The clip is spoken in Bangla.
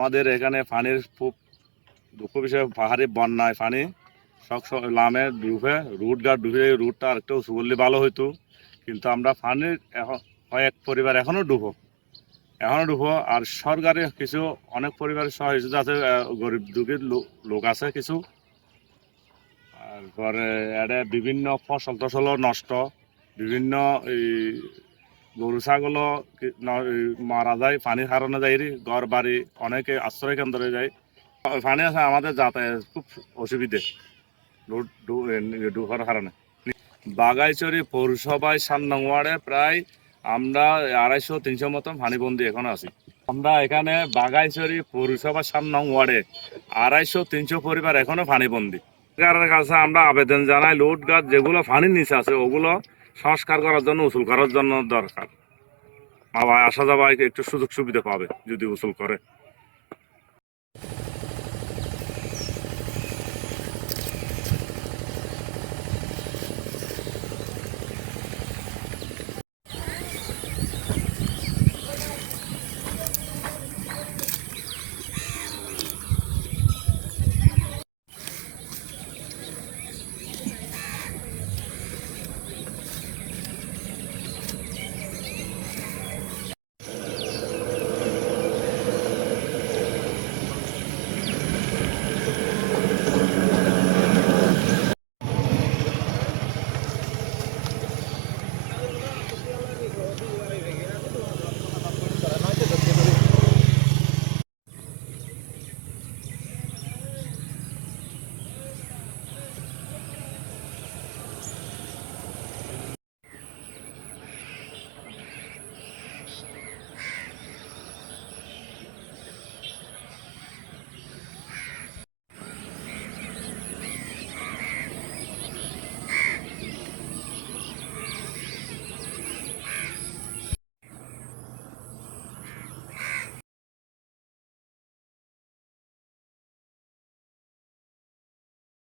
আমাদের এখানে পানির খুব দুঃখ বিষয়, পাহাড়ি বন্যায় পানি সব সব লামে ডুবে, রুট গার্ড ডুবে রুটটা আরেকটু করলে ভালো হইতো। কিন্তু আমরা পানির এখন কয়েক পরিবার এখনও ডুবো। এখনও ডুবো, আর সরকারি কিছু অনেক পরিবারের সহযোগিতা আছে গরিব দুঃখীর লোক আছে কিছু। তারপরে এটা বিভিন্ন ফসল টসলও নষ্ট। বিভিন্ন এই গরু এই মারা যায় পানির কারণে যায় ঘর বাড়ি, অনেকে আশ্রয় কেন্দ্রে যায়। পানি আছে, আমাদের যাতায়াত খুব অসুবিধে। ডুবার কারণে বাগাইচরি পৌরসভায় সাত নং ওয়ার্ডে প্রায় আমরা আড়াইশো, তিনশো মতন পানিবন্দি এখন আছি। আমরা এখানে বাগাইচরি পৌরসভা সাত নং ওয়ার্ডে আড়াইশো, তিনশো পরিবার এখনও পানিবন্দি সরকারের কাছে আমরা আবেদন জানাই, লোড গাছ যেগুলো পানির নিচে আছে, ওগুলো সংস্কার করার জন্য, উসুল করার জন্য দরকার। বাবা, আসা যাওয়া একটু সুযোগ সুবিধা পাবে যদি উসুল করে।